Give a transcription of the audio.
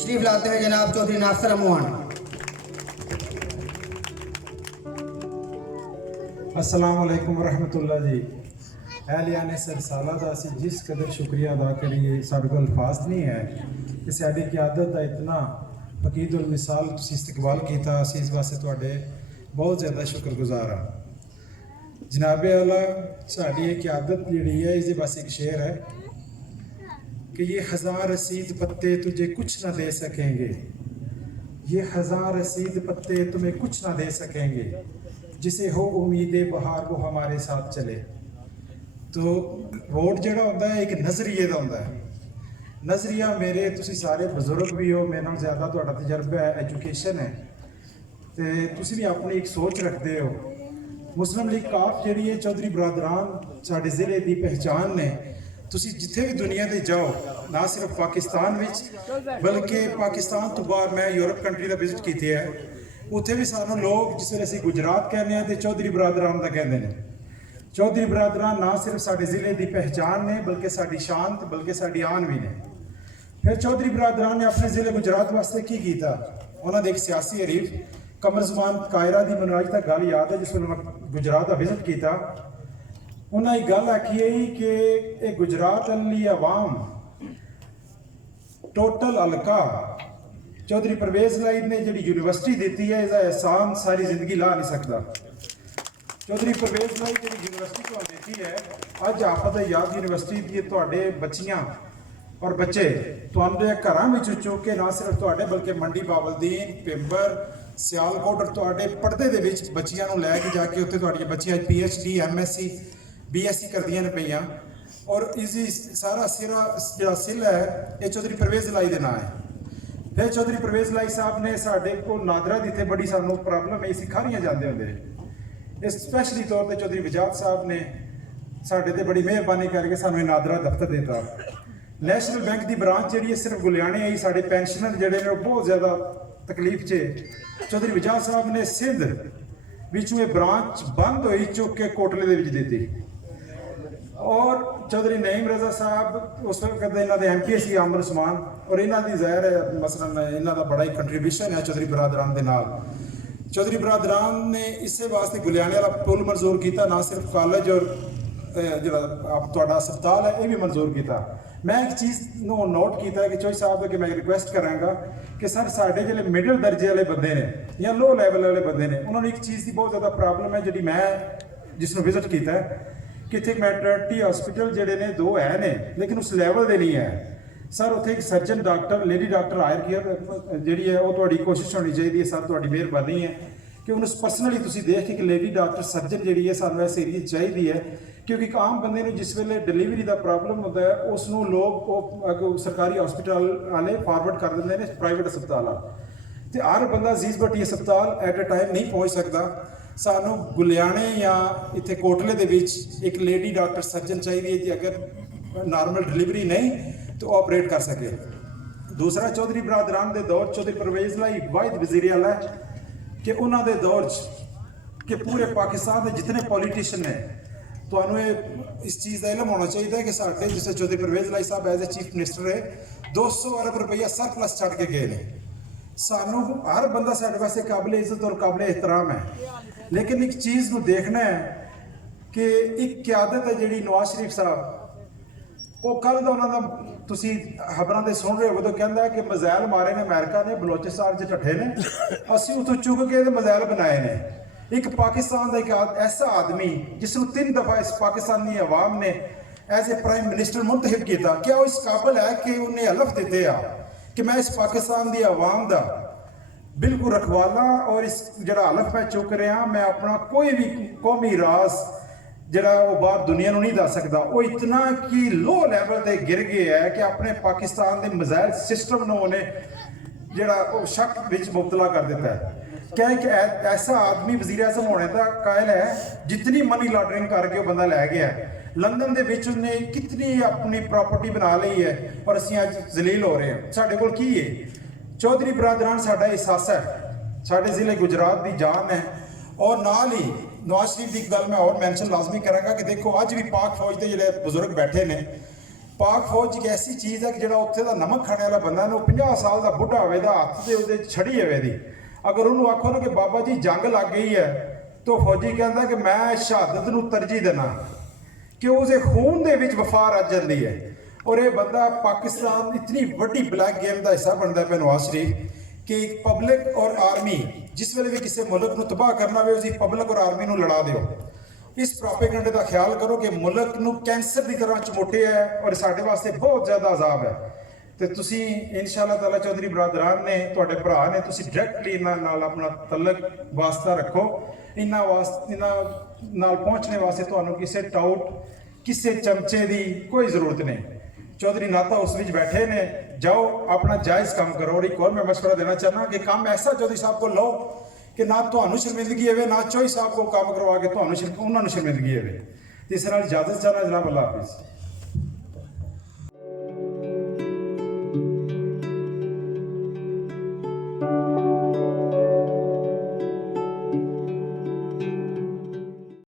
तशरीफ लाते हुए जनाब चौधरी नासिर अमवान। अस्सलाम वालेकुम रहमतुल्लाह जी। एहलियाने सरसाला दा असी जिस कदर शुक्रिया अदा करिए साढ़े को अल्फाज नहीं है कि साड़ी क़यादत का इतना अकीदुल मिसाल तुसी इस्तकबाल किया, असी इस वास्ते तुहाडे बहुत ज़्यादा शुक्रगुजार हाँ। जनाबे आला साड़ी ये क़यादत जिहड़ी है इसके पास एक शेर है कि ये हज़ार रसीद पत्ते तुझे कुछ ना दे सकेंगे, ये हज़ार रसीद पत्ते तुम्हें कुछ ना दे सकेंगे, जिसे हो उम्मीदे बहार वो हमारे साथ चले। तो वोट जोड़ा होता है एक नज़रिए का होता है। नज़रिया मेरे तुसी सारे बजुर्ग भी हो, मेरे नाल ज़्यादा तुहाडा तजर्बा है, एजुकेशन है, तो तुसी भी अपनी एक सोच रखते हो। मुस्लिम लीग काफ जिहड़ी है चौधरी बरादरान साडे ज़िले की पहचान ने। तुसी जिथे भी दुनिया ते जाओ, ना सिर्फ पाकिस्तान विच बल्कि पाकिस्तान तो बाहर मैं यूरोप कंट्री का विजिट किया है, उत्थे भी सानू लोग जिस वेले असीं गुजरात कहने हैं तो चौधरी बरादरान का कहते हैं। चौधरी बरादरान ना सिर्फ साडे ज़िले की पहचान ने बल्कि साडी शान बल्कि साडी आन भी ने। फिर चौधरी बरादरान ने अपने ज़िले गुजरात वास्ते की किया, उन्होंने एक सियासी हरीफ कमरज़मान कायरा की मैनूं अज तक गल याद है, जिस वेले मैं गुजरात का विजिट किया, उन्हें एक गल आखी है कि गुजरात अली अवाम टोटल हल्का चौधरी परवेज़ लाइद ने जी यूनिवर्सिटी दी है, इसका एहसान सारी जिंदगी ला नहीं सकता। चौधरी परवेज़ लाइद जी यूनिवर्सिटी को दी है, अज आफत याद यूनिवर्सिटी की तुहाडे बच्चियां और बच्चे तुहाडे घरां विच चुक के ना सिर्फ तुहाडे बल्कि मंडी बावलदीन पिंबर सियालकोट और तुहाडे पर्दे दे विच बच्चियां नूं लैके जाके उत्थे तुहाडीआं बच्चियां PhD MSc BSc करदियां ने पईयां, और इसी सारा सिरा जो सिल है ये चौधरी परवेज़ लाई दे नाम है। फिर चौधरी परवेज़ लाई साहब ने साढ़े को नादरा दी थे बड़ी सानू प्रॉब्लम है, सिखारियां जाते होंगे, स्पैशली तौर पर चौधरी वजाद साहब ने साढ़े ते बड़ी मेहरबानी करके सानू नादरा दफ्तर देता। नैशनल बैंक की ब्रांच जी सिर्फ गुलियाने आई, साढ़े पेंशनर जोड़े ने बहुत ज़्यादा तकलीफ चे। चौधरी वजाद साहब ने सिंध विचों ये ब्रांच बंद हुई चुक के कोटले दे दी, और चौधरी नईम रजा साहब उस वक्त इन्हों के MPS सी आमर उस्मान, और इन्हों की ज़ाहिर है मसलन इन्हों का बड़ा ही कंट्रीब्यूशन है चौधरी बरादरान के नाल। चौधरी बरादरान ने इस वास्ते गुलियाने वाला पुल मंजूर किया, ना सिर्फ कॉलेज और जो अस्पताल है ये भी मंजूर किया। मैं एक चीज़ नोट किया कि चौधरी साहब कि मैं रिक्वेस्ट कराँगा कि सर साढ़े जो मिडल दर्जे वाले बंदे ने या लो लैवल वाले बंदे ने, उन्होंने एक चीज़ की बहुत ज़्यादा प्रॉब्लम है जी, मैं जिसनों विजिट किया कि इतने मैटरनिटी हॉस्पिटल जोड़े ने दो है ने लेकिन उस लैवल के नहीं है। सर उत्थे एक सर्जन डॉक्टर लेडी डॉक्टर हायर केयर जी है वो थोड़ी कोशिश होनी चाहिए सर, थोड़ी मेहरबानी है कि उन्हें पर्सनली तुम देख के लेडी डॉक्टर सर्जन जी है सानू इस एरिए चाहिए है, क्योंकि एक आम बंदे ने जिस वेले डिलीवरी का प्रॉब्लम होता है उसनों लोग सरकारी हॉस्पिटल वाले फॉरवर्ड कर देंगे ने प्राइवेट अस्पताल, तो हर बंदा अजीज भट्टी अस्पताल एट ए टाइम नहीं पहुँच सकता। सानू गुलियाने या इतने कोटले दे विच एक लेडी डॉक्टर सर्जन चाहिए जी, अगर नॉर्मल डिलीवरी नहीं तो ऑपरेट कर सके। दूसरा चौधरी बरादरान के दौर चौधरी परवेज़ लाई वाहिद वज़ीर आला है कि उन्होंने दौर कि पूरे पाकिस्तान के जितने पॉलीटिशियन ने तो इस चीज़ का इलम होना चाहिए कि साढ़े जिस चौधरी परवेज़ लाई साहब एज ए चीफ मिनिस्टर है 200 अरब रुपया सरप्लस छड़ के गए हैं। सानू हर बंदा साढ़े वास्ते काबिल इज्जत और काबिल एहतराम है, लेकिन एक चीज़ को देखना है कि एक क़यादत है जी नवाज शरीफ साहब वो कल का उन्होंने तुसी खबरों से सुन रहे हो तो कहता है कि मिज़ाइल मारे ने अमेरिका ने बलोचिस्तान से ढट्ठे ने, असी उतों चुक के मिज़ाइल बनाए ने। एक पाकिस्तान का एक ऐसा आदमी जिसनों 3 दफ़ा इस पाकिस्तानी अवाम ने एज ए प्राइम मिनिस्टर मुंतखब किया, क्या वो इस काबिल है कि उन्हें हलफ दिते आ कि मैं इस पाकिस्तान की अवाम का बिल्कुल रखवाला और इस जरा हलफ मैं चुक रहा, मैं अपना कोई भी कौमी राज जरा वो बाहर दुनिया को नहीं दस सकता। वो इतना कि लो लैवल से गिर गया है कि अपने पाकिस्तान के मिज़ाइल सिस्टम ने उन्हें जरा शक विच मुबतला कर दिता है। क्या एक ऐसा आदमी वज़ीर आज़म होने का कायल है, जितनी मनी लॉन्ड्रिंग करके वो बंदा लै गया है, लंदन के विच उन्हें कितनी अपनी प्रॉपर्टी बना ली है और असीं अज जलील हो रहे हैं। साढ़े कोल की है चौधरी बरादरान साडा एहसास है, साढ़े ज़िले गुजरात की जान है। और नाल ही नवाज शरीफ की गल मैं और मैंशन लाजमी कराँगा कि देखो अज भी पाक फौज के जोड़े बजुर्ग बैठे ने ਪਾਕ ਫੌਜ ਇੱਕ ਐਸੀ ਚੀਜ਼ ਹੈ ਕਿ ਜਿਹੜਾ ਉੱਥੇ ਦਾ ਨਮਕ ਖਾਣੇ ਵਾਲਾ ਬੰਦਾ ਨੇ, ਉਹ 50 ਸਾਲ ਦਾ ਬੁੱਢਾ ਹੋਵੇ ਦਾ ਹੱਥ ਦੇ ਉਹਦੇ ਛੜੀ ਹੋਵੇ ਦੀ, ਅਗਰ ਉਹਨੂੰ ਆਖੋ ਨਾ ਕਿ ਬਾਬਾ ਜੀ ਜੰਗ ਲੱਗ ਗਈ ਹੈ, ਤਾਂ ਫੌਜੀ ਕਹਿੰਦਾ ਕਿ ਮੈਂ ਸ਼ਹਾਦਤ ਨੂੰ ਤਰਜੀਹ ਦੇਣਾ, ਕਿ ਉਹਦੇ ਖੂਨ ਦੇ ਵਿੱਚ ਵਫਾ ਰੱਜ ਜਾਂਦੀ ਹੈ। ਔਰ ਇਹ ਬੰਦਾ ਪਾਕਿਸਤਾਨ ਇਤਨੀ ਵੱਡੀ ਬਲੈਕ ਗੇਮ ਦਾ ਹਿੱਸਾ ਬਣਦਾ ਪਿਆ ਨਵਾਜ਼ ਸ਼ਰੀਫ, ਕਿ ਪਬਲਿਕ ਔਰ ਆਰਮੀ ਜਿਸ ਵੇਲੇ ਵੀ ਕਿਸੇ ਮੁਲਕ ਨੂੰ ਤਬਾਹ ਕਰਨਾ ਹੋਵੇ, ਉਸਦੀ ਪਬਲਿਕ ਔਰ ਆਰਮੀ ਨੂੰ ਲੜਾ ਦਿਓ। ਇਸ ਪ੍ਰੋਪੇਗੈਂਡੇ ਦਾ ਖਿਆਲ ਕਰੋ ਕਿ ਮੁਲਕ ਨੂੰ ਕੈਂਸਰ ਦੀ ਤਰ੍ਹਾਂ ਚਮੋਟਿਆ ਹੈ ਔਰ ਸਾਡੇ ਵਾਸਤੇ ਬਹੁਤ ਜ਼ਿਆਦਾ ਅਜ਼ਾਬ ਹੈ। ਤੇ ਤੁਸੀਂ ਇਨਸ਼ਾਅੱਲਾ ਤਾਲਾ ਚੌਧਰੀ ਬਰਾਦਰਾਨ ਨੇ, ਤੁਹਾਡੇ ਭਰਾ ਨੇ, ਤੁਸੀਂ ਡਾਇਰੈਕਟਲੀ ਇਹਨਾਂ ਨਾਲ ਆਪਣਾ ਤਲਕ ਵਾਸਤਾ ਰੱਖੋ। ਇਹਨਾਂ ਨਾਲ ਪਹੁੰਚਣੇ ਵਾਸਤੇ ਤੁਹਾਨੂੰ ਕਿਸੇ ਟਾਊਟ, ਕਿਸੇ ਚਮਚੇ ਦੀ ਕੋਈ ਜ਼ਰੂਰਤ ਨਹੀਂ। ਚੌਧਰੀ ਨਾਤਾ ਉਸ ਵਿੱਚ ਬੈਠੇ ਨੇ, ਜਾਓ ਆਪਣਾ ਜਾਇਜ਼ ਕੰਮ ਕਰੋ। ਔਰ ਇੱਕ ਹੋਰ ਮੈਂ ਮਸ਼ਵਰਾ ਦੇਣਾ ਚਾਹਨਾ ਕਿ ਕੰਮ ਐਸਾ ਚੌਧਰੀ ਸਾਹਿਬ ਕੋਲ ਲਓ ਕਿ ਨਾ ਤੁਹਾਨੂੰ ਸ਼ਰਮਿੰਦਗੀ ਹੋਵੇ, ਨਾ ਚੌਧਰੀ ਸਾਹਿਬ ਕੋਲ ਕੰਮ ਕਰਵਾ ਕੇ ਤੁਹਾਨੂੰ ਉਹਨਾਂ ਨੂੰ ਸ਼ਰਮਿੰਦਗੀ ਹੋਵੇ। ਇਸ ਨਾਲ ਇਜਾਜ਼ਤ ਚਾਹਨਾ ਜਨਾਬ, ਅੱਲਾਹ ਹਾਫਿਜ਼।